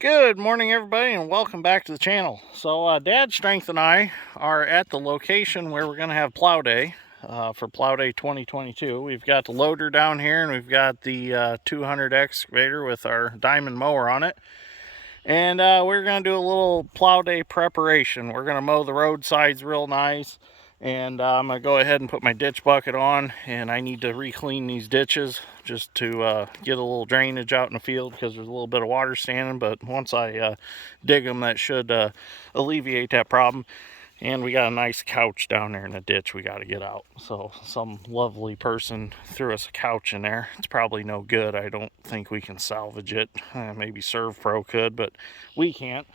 Good morning, everybody, and welcome back to the channel. So Dad Strength and I are at the location where we're going to have Plow Day for Plow Day 2022. We've got the loader down here, and we've got the 200 excavator with our diamond mower on it. And we're going to do a little Plow Day preparation. We're going to mow the roadsides real nice. And I'm going to go ahead and put my ditch bucket on, and I need to re-clean these ditches just to get a little drainage out in the field because there's a little bit of water standing. But once I dig them, that should alleviate that problem. And we got a nice couch down there in the ditch we got to get out. So some lovely person threw us a couch in there. It's probably no good. I don't think we can salvage it. Maybe ServPro could, but we can't.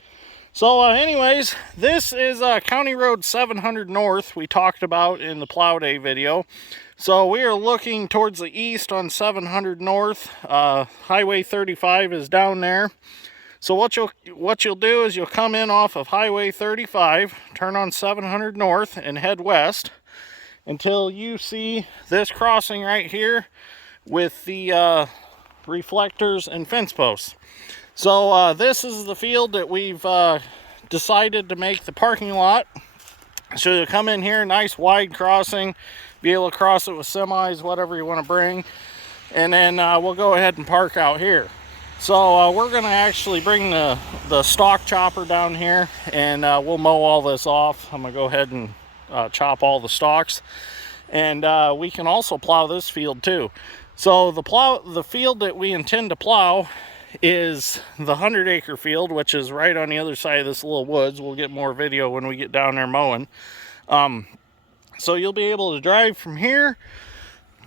So anyways, this is County Road 700 North we talked about in the Plow Day video. So we are looking towards the east on 700 North. Highway 35 is down there. So what you'll do is you'll come in off of Highway 35, turn on 700 North and head west until you see this crossing right here with the reflectors and fence posts. So this is the field that we've decided to make the parking lot. So you'll come in here, nice wide crossing, be able to cross it with semis, whatever you want to bring. And then we'll go ahead and park out here. So we're going to actually bring the stalk chopper down here, and we'll mow all this off. I'm going to go ahead and chop all the stalks. And we can also plow this field too. So the field that we intend to plow is the 100-acre field, which is right on the other side of this little woods. We'll get more video when we get down there mowing. So you'll be able to drive from here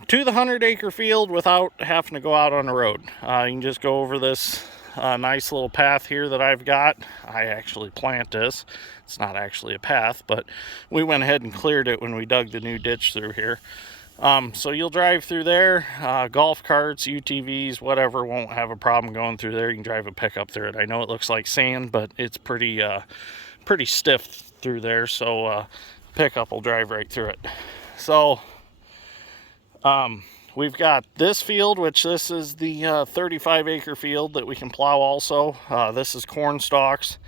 to the 100-acre field without having to go out on the road. You can just go over this nice little path here that I've got. I actually plant this. It's not actually a path, but we went ahead and cleared it when we dug the new ditch through here. So you'll drive through there. Golf carts, UTVs, whatever won't have a problem going through there. You can drive a pickup through it. I know it looks like sand, but it's pretty stiff through there, so pickup will drive right through it. So we've got this field, which this is the 35-acre field that we can plow also. This is corn stalks.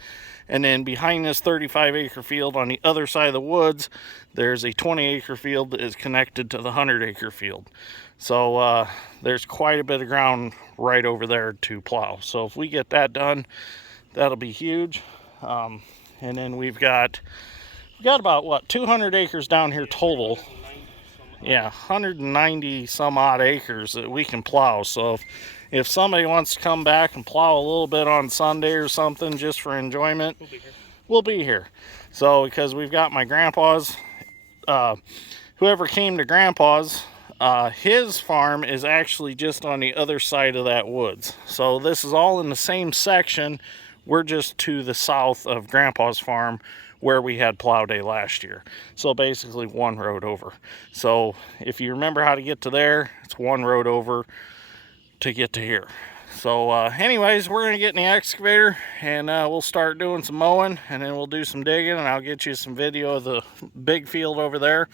And then behind this 35-acre field on the other side of the woods, there's a 20-acre field that is connected to the 100-acre field. So there's quite a bit of ground right over there to plow. So if we get that done, that'll be huge. And then we've got about, what, 200 acres down here total. Yeah, 190 some odd acres that we can plow. So if somebody wants to come back and plow a little bit on Sunday or something just for enjoyment, we'll be here. So because we've got my grandpa's, whoever came to grandpa's, his farm is actually just on the other side of that woods. So this is all in the same section. We're just to the south of grandpa's farm where we had Plow Day last year. So basically one road over. So if you remember how to get to there, it's one road over to get to here. So anyways, we're gonna get in the excavator and we'll start doing some mowing, and then we'll do some digging, and I'll get you some video of the big field over there.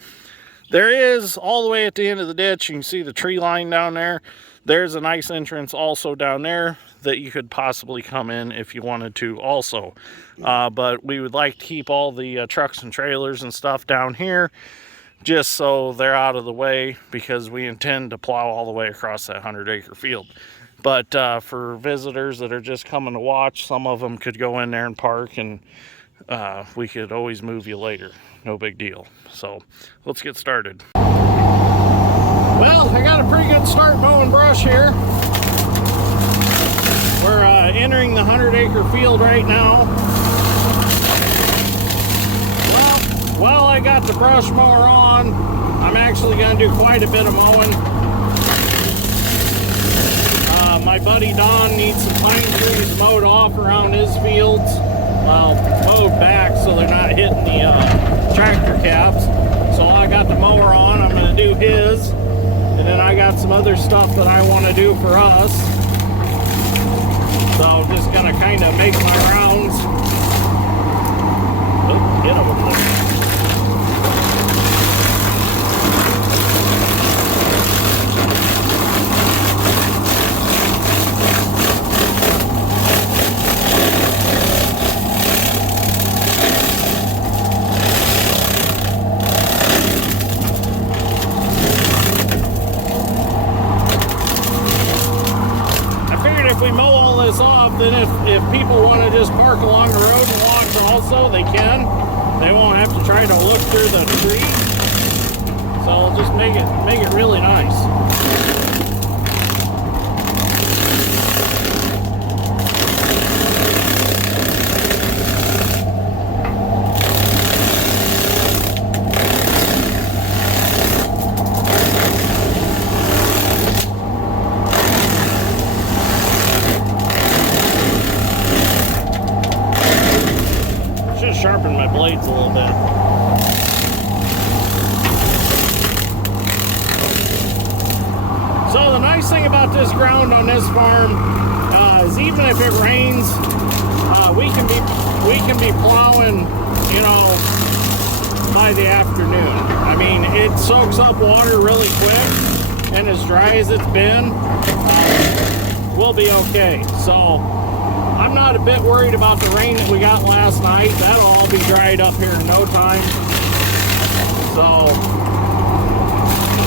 There is, all the way at the end of the ditch, you can see the tree line down there. There's a nice entrance also down there that you could possibly come in if you wanted to also. But we would like to keep all the trucks and trailers and stuff down here just so they're out of the way, because we intend to plow all the way across that 100-acre field. But for visitors that are just coming to watch, some of them could go in there and park, and we could always move you later. No big deal. So let's get started. Well, I got a pretty good start mowing brush here. We're entering the 100-acre field right now. Well, while I got the brush mower on, I'm actually going to do quite a bit of mowing. My buddy Don needs some pine trees mowed off around his fields. Well, mowed back so they're not hitting the tractor cabs. So I got the mower on. I'm going to do his. And then I got some other stuff that I want to do for us. So I'm just going to kind of make my rounds. Oh, get over there. figured if we mow all this off, then if people want to just park along the road and watch also, they can. They won't have to try to look through the trees. So I'll just make it really nice. Sharpen my blades a little bit. So the nice thing about this ground on this farm is even if it rains, we can be plowing, you know, by the afternoon. I mean, it soaks up water really quick, and as dry as it's been, we'll be okay. So I'm not a bit worried about the rain that we got last night. That'll all be dried up here in no time. So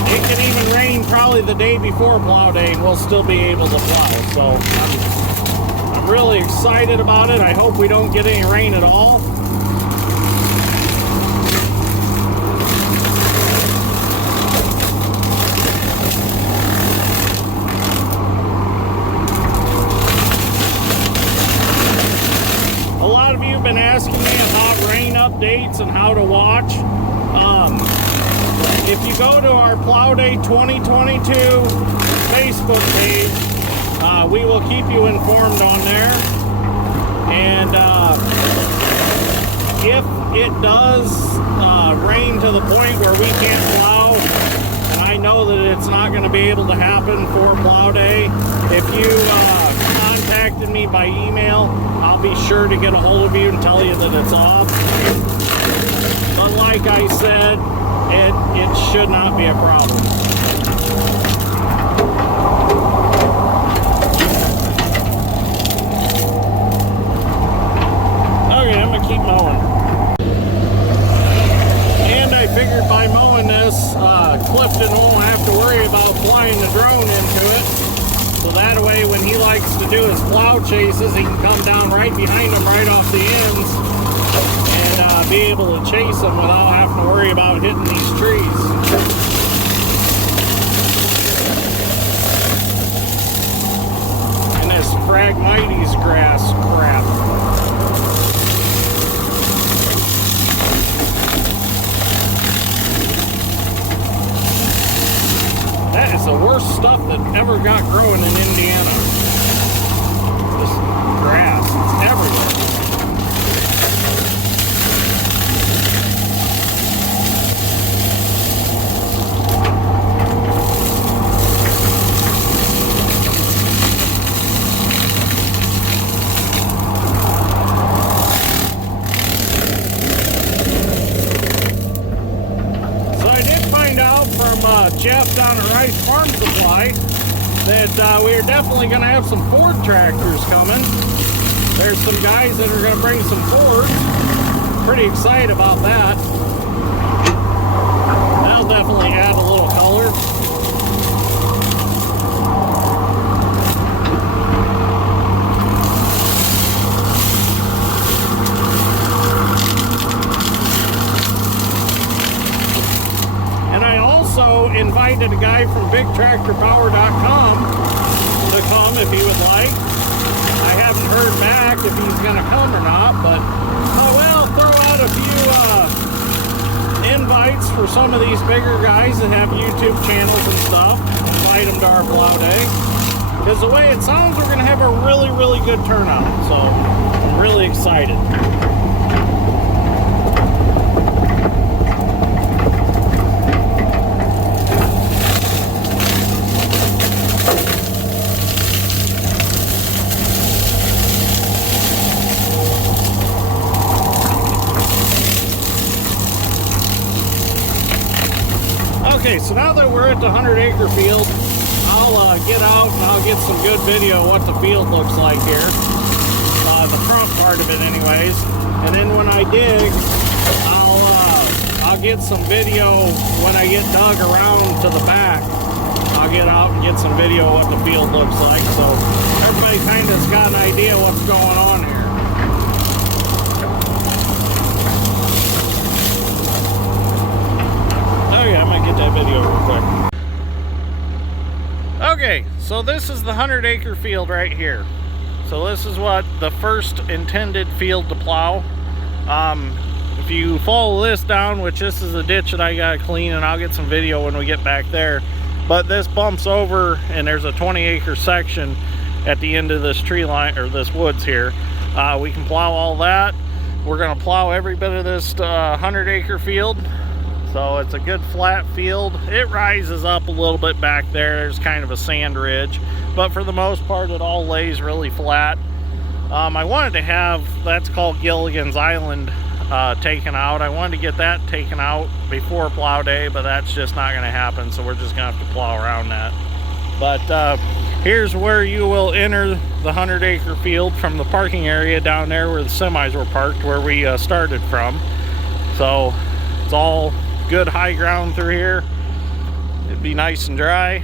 it can even rain probably the day before plow day and we'll still be able to plow. So I'm really excited about it. I hope we don't get any rain at all. Been asking me about rain updates and how to watch. If you go to our Plow Day 2022 Facebook page, we will keep you informed on there. And if it does rain to the point where we can't plow, and I know that it's not going to be able to happen for Plow Day, if you contacted me by email, I'll be sure to get a hold of you and tell you that it's off. But like I said, it should not be a problem. Okay, I'm gonna keep mowing. And I figured by mowing this, Clifton won't have to worry about flying the drone into it. So that way, when he likes to do his plow chases, he can come down right behind him, right off the ends, and be able to chase them without having to worry about hitting these trees. And this Phragmites grass crap. That is the worst stuff that ever got growing in Indiana. This grass, it's everywhere. Jeff down at Rice Farm Supply that we are definitely going to have some Ford tractors coming. There's some guys that are going to bring some Fords. Pretty excited about that. That'll definitely add a little color. Invited a guy from BigTractorPower.com to come if he would like. I haven't heard back if he's going to come or not, but well, throw out a few invites for some of these bigger guys that have YouTube channels and stuff. Invite them to our Plow Day. Because the way it sounds, we're going to have a really, really good turnout. So I'm really excited. Okay, so now that we're at the 100-acre field, I'll get out and I'll get some good video of what the field looks like here. The front part of it anyways. And then when I dig, I'll get some video when I get dug around to the back I'll get out and get some video of what the field looks like, so everybody kind of has got an idea what's going on here. Okay, I might get that video real quick. Okay, so this is the 100-acre field right here. So this is what the first intended field to plow. If you follow this down, which this is a ditch that I gotta clean, and I'll get some video when we get back there, but this bumps over and there's a 20-acre section at the end of this tree line, or this woods here. We can plow all that. We're gonna plow every bit of this 100-acre field. So it's a good flat field. It rises up a little bit back there. There's kind of a sand ridge, but for the most part it all lays really flat. I wanted to have, that's called Gilligan's Island, taken out. I wanted to get that taken out before plow day, but that's just not going to happen, so we're just going to have to plow around that. But here's where you will enter the 100-acre field from the parking area down there where the semis were parked, where we started from. So it's all good high ground through here. It'd be nice and dry,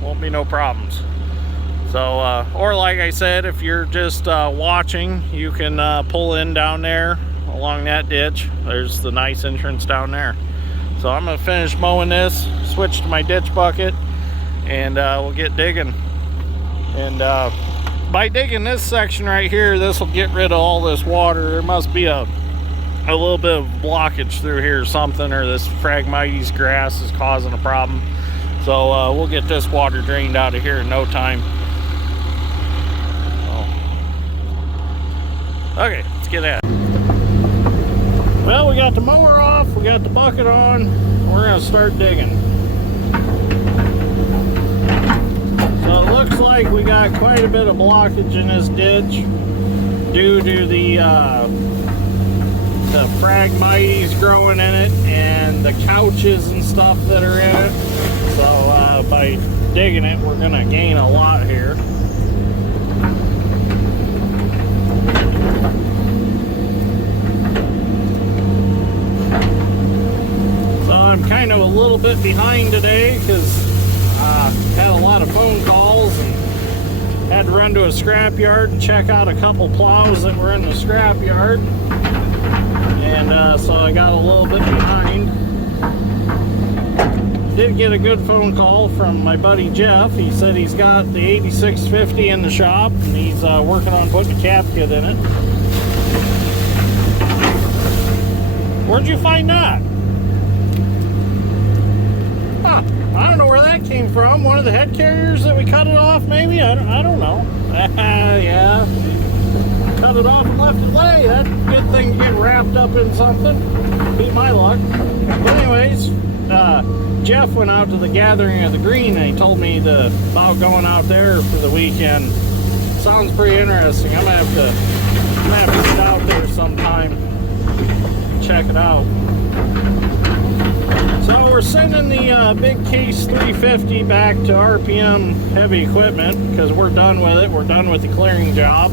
won't be no problems. So or like I said, if you're just watching, you can pull in down there along that ditch. There's the nice entrance down there. So I'm gonna finish mowing this, switch to my ditch bucket, and we'll get digging. And by digging this section right here, this will get rid of all this water. There must be a little bit of blockage through here or something, or this Phragmites grass is causing a problem. So we'll get this water drained out of here in no time. Okay, let's get at it. Well, we got the mower off, we got the bucket on, we're gonna start digging. So it looks like we got quite a bit of blockage in this ditch due to the Phragmites growing in it and the couches and stuff that are in it. So by digging it, we're gonna gain a lot here. So I'm kind of a little bit behind today because had a lot of phone calls and had to run to a scrapyard and check out a couple plows that were in the scrapyard. And so I got a little bit behind. Did get a good phone call from my buddy Jeff. He said he's got the 8650 in the shop and he's working on putting a cap kit in it. Where'd you find that? Huh, I don't know where that came from. One of the head carriers that we cut it off, maybe? I don't know. Yeah. Cut it off and left it lay. That's a good thing to get wrapped up in something. Beat my luck. But anyways, Jeff went out to the gathering of the green and he told me about going out there for the weekend. Sounds pretty interesting. I'm gonna have to get out there sometime, check it out. So we're sending the big case 350 back to RPM Heavy Equipment because we're done with it. We're done with the clearing job.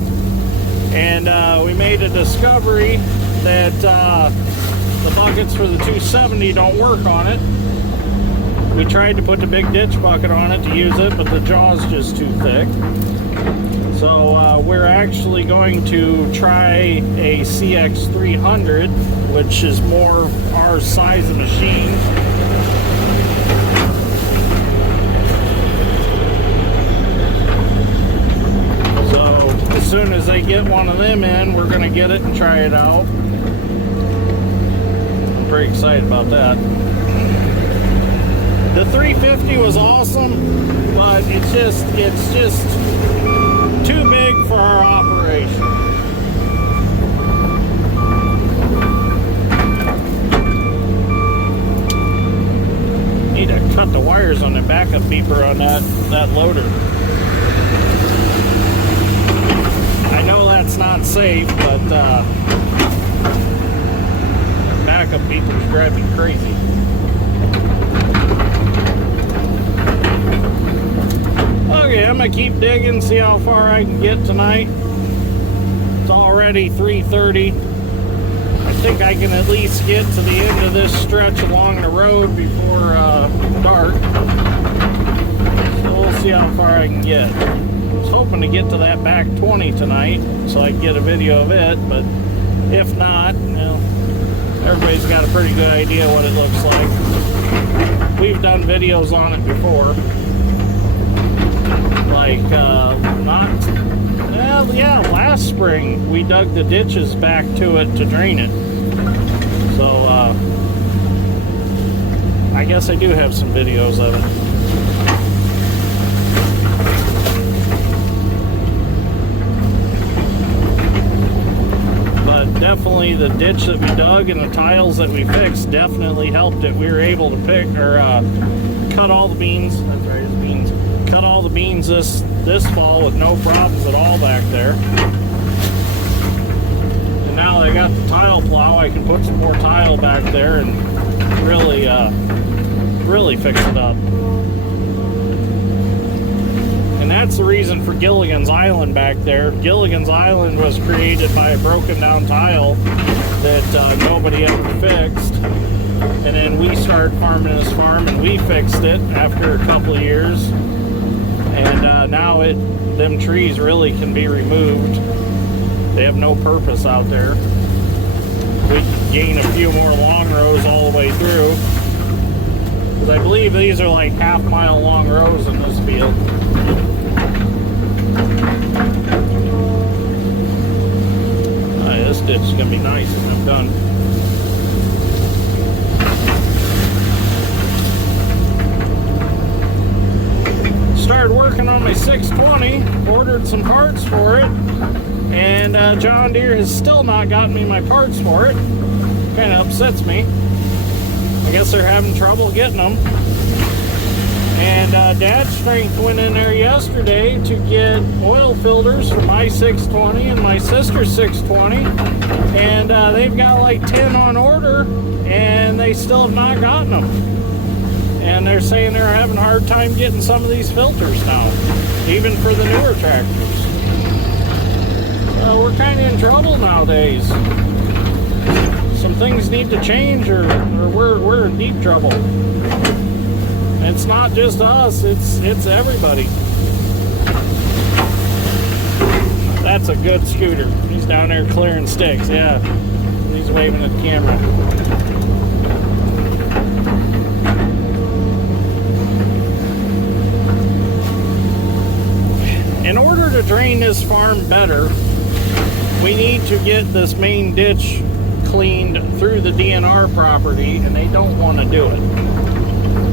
And we made a discovery that the buckets for the 270 don't work on it. We tried to put the big ditch bucket on it to use it, but the jaw's just too thick. So we're actually going to try a CX300, which is more our size of machine. As soon as they get one of them in, we're going to get it and try it out. I'm pretty excited about that. The 350 was awesome, but it's just too big for our operation. Need to cut the wires on the backup beeper on that loader. I know that's not safe, but backup beepers drive me crazy. Okay, I'm gonna keep digging, see how far I can get tonight. It's already 3:30. I think I can at least get to the end of this stretch along the road before dark. see how far I can get. I was hoping to get to that back 20 tonight so I could get a video of it, but if not, well, everybody's got a pretty good idea what it looks like. We've done videos on it before. Like, last spring we dug the ditches back to it to drain it. So, I guess I do have some videos of it. But definitely the ditch that we dug and the tiles that we fixed definitely helped it. We were able to pick, or cut all the beans. That's right, it's beans. Cut all the beans this fall with no problems at all back there. And now that I got the tile plow, I can put some more tile back there and really fix it up. And that's the reason for Gilligan's Island back there. Gilligan's Island was created by a broken down tile that nobody ever fixed. And then we started farming this farm and we fixed it after a couple of years. And now them trees really can be removed. They have no purpose out there. We can gain a few more long rows all the way through. Because I believe these are like half-mile long rows in this field. This ditch is going to be nice when I'm done. Started working on my 620, ordered some parts for it, and John Deere has still not gotten me my parts for it. Kind of upsets me. I guess they're having trouble getting them. And Dad's Strength went in there yesterday to get oil filters for my 620 and my sister's 620, and they've got like 10 on order, and they still have not gotten them. And they're saying they're having a hard time getting some of these filters now, even for the newer tractors. We're kind of in trouble nowadays. Some things need to change, or we're in deep trouble. It's not just us, it's everybody. That's a good scooter. He's down there clearing sticks, yeah. He's waving at the camera. In order to drain this farm better, we need to get this main ditch cleaned through the DNR property, and they don't want to do it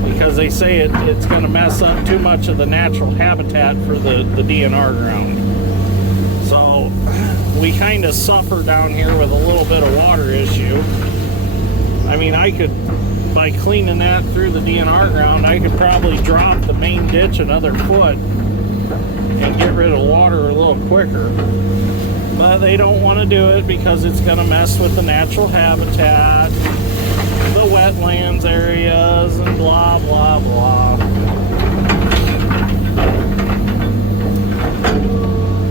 because they say it's going to mess up too much of the natural habitat for the DNR ground. So we kind of suffer down here with a little bit of water issue. I mean, I could, by cleaning that through the DNR ground, I could probably drop the main ditch another foot and get rid of water a little quicker. But they don't want to do it because it's going to mess with the natural habitat, the wetlands areas, and blah, blah, blah.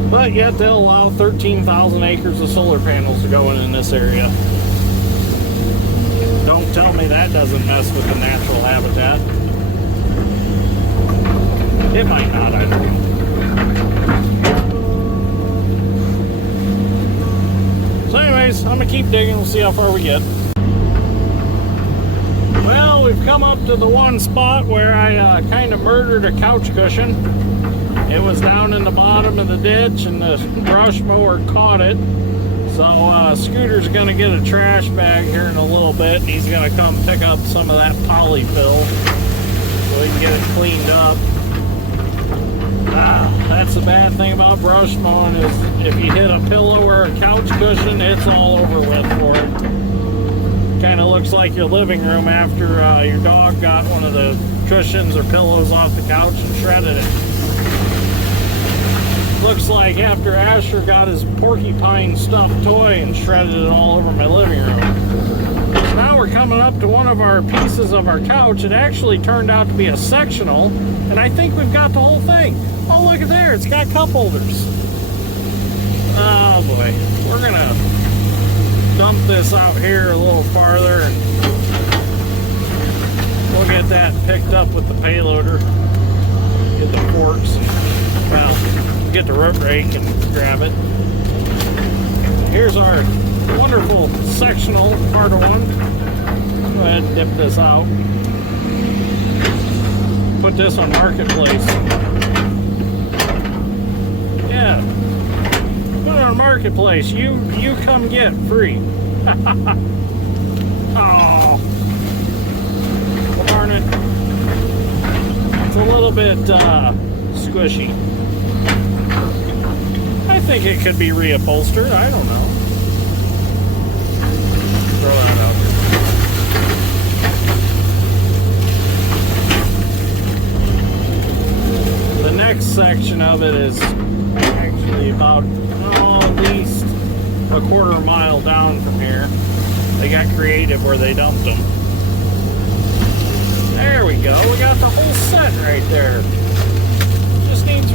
But yet they'll allow 13,000 acres of solar panels to go in this area. Don't tell me that doesn't mess with the natural habitat. It might not, I don't know. So anyways, I'm going to keep digging. We'll see how far we get. Well, we've come up to the one spot where I kind of murdered a couch cushion. It was down in the bottom of the ditch and the brush mower caught it. So Scooter's going to get a trash bag here in a little bit, and he's going to come pick up some of that polyfill so we can get it cleaned up. That's the bad thing about brush mowing is if you hit a pillow or a couch cushion, it's all over with for it. Kind of looks like your living room after your dog got one of the cushions or pillows off the couch and shredded it. Looks like after Asher got his porcupine stuffed toy and shredded it all over my living room. So now we're coming up to one of our pieces of our couch. It actually turned out to be a sectional, and I think we've got the whole thing. Oh, look at there, it's got cup holders. Oh boy, we're gonna dump this out here a little farther and we'll get that picked up with the payloader. Get the forks. Well, get the root rake and grab it. Here's our wonderful sectional harder one. Go ahead and dip this out. Put this on Marketplace. Yeah. Put it on Marketplace. You come get free. Oh. Darn it. It's a little bit squishy. I think it could be reupholstered. I don't know. Throw that out there. The next section of it is actually about at least a quarter mile down from here. They got creative where they dumped them. There we go. We got the whole set right there. Just needs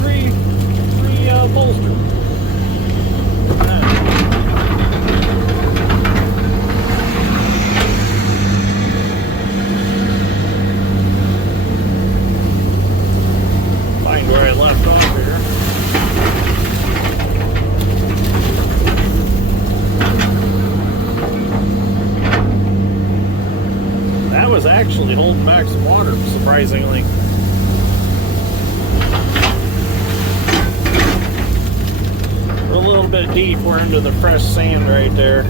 bolster. Find where I left off here. That was actually holding back some water, surprisingly. We're a little bit deep. We're into the fresh sand right there.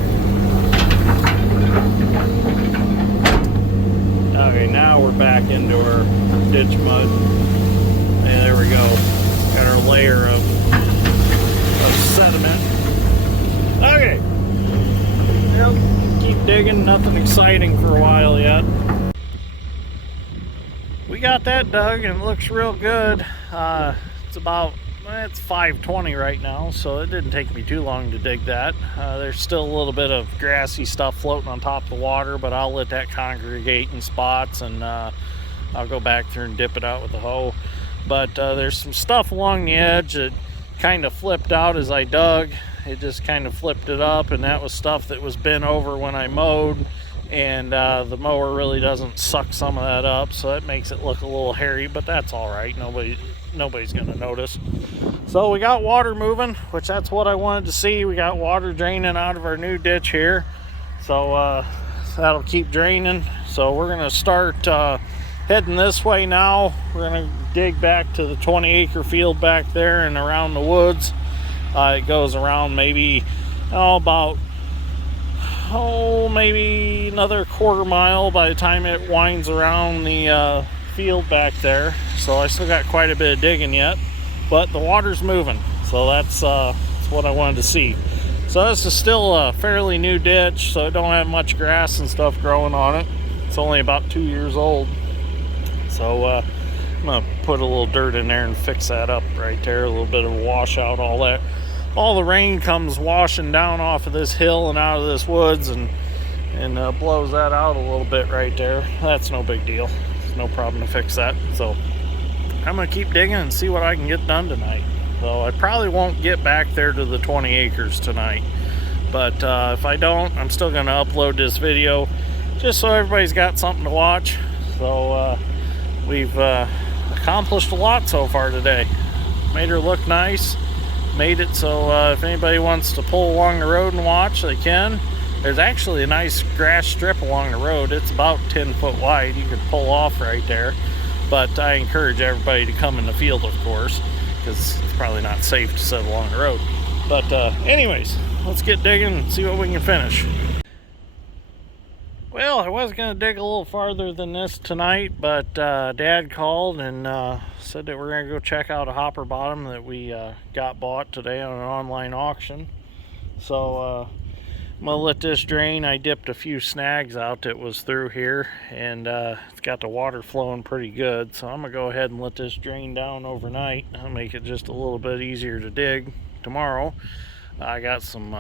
Okay, now we're back into our ditch mud. And there we go. Got our layer of sediment. Okay. Yep. Keep digging. Nothing exciting for a while yet. We got that dug and it looks real good. It's 5:20 right now, so it didn't take me too long to dig that. There's still a little bit of grassy stuff floating on top of the water, but I'll let that congregate in spots, and I'll go back through and dip it out with the hoe. But there's some stuff along the edge that kind of flipped out as I dug. It just kind of flipped it up, and that was stuff that was bent over when I mowed, and the mower really doesn't suck some of that up, so that makes it look a little hairy, but that's all right. Nobody's gonna notice. So we got water moving, which that's what I wanted to see. We got water draining out of our new ditch here, so that'll keep draining. So we're gonna start heading this way now. We're gonna dig back to the 20-acre field back there and around the woods. It goes around maybe maybe another quarter mile by the time it winds around the field back there. So I still got quite a bit of digging yet, but the water's moving, so that's what I wanted to see. So this is still a fairly new ditch, so it don't have much grass and stuff growing on it. It's only about 2 years old, so I'm gonna put a little dirt in there and fix that up right there. A little bit of a washout. All the rain comes washing down off of this hill and out of this woods, and blows that out a little bit right there. That's no big deal. There's no problem to fix that. So I'm gonna keep digging and see what I can get done tonight. So I probably won't get back there to the 20 acres tonight, but if I don't, I'm still gonna upload this video just so everybody's got something to watch. So we've accomplished a lot so far today. Made her look nice. Made it so if anybody wants to pull along the road and watch, they can. There's actually a nice grass strip along the road. It's about 10 foot wide. You could pull off right there, but I encourage everybody to come in the field, of course, because it's probably not safe to sit along the road. But anyways, let's get digging and see what we can finish. Well, I was going to dig a little farther than this tonight, but Dad called and said that we're going to go check out a hopper bottom that we got bought today on an online auction. So I'm going to let this drain. I dipped a few snags out that was through here, and it's got the water flowing pretty good. So I'm going to go ahead and let this drain down overnight. I'll make it just a little bit easier to dig tomorrow. I got some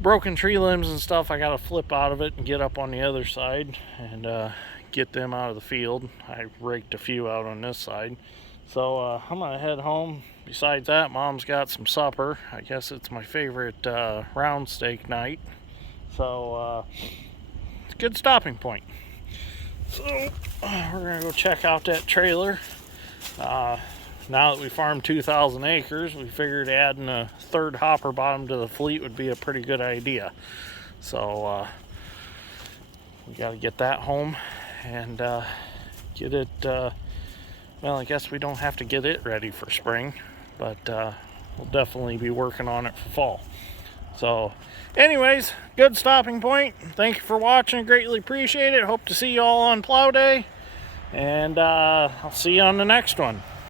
broken tree limbs and stuff I gotta flip out of it and get up on the other side and get them out of the field. I raked a few out on this side, so I'm gonna head home. Besides that, Mom's got some supper. I guess it's my favorite round steak night, so it's a good stopping point. So we're gonna go check out that trailer. Now that we farmed 2,000 acres, we figured adding a third hopper bottom to the fleet would be a pretty good idea. So we got to get that home and get it, well, I guess we don't have to get it ready for spring, but we'll definitely be working on it for fall. So anyways, good stopping point. Thank you for watching. Greatly appreciate it. Hope to see you all on Plow Day. And I'll see you on the next one.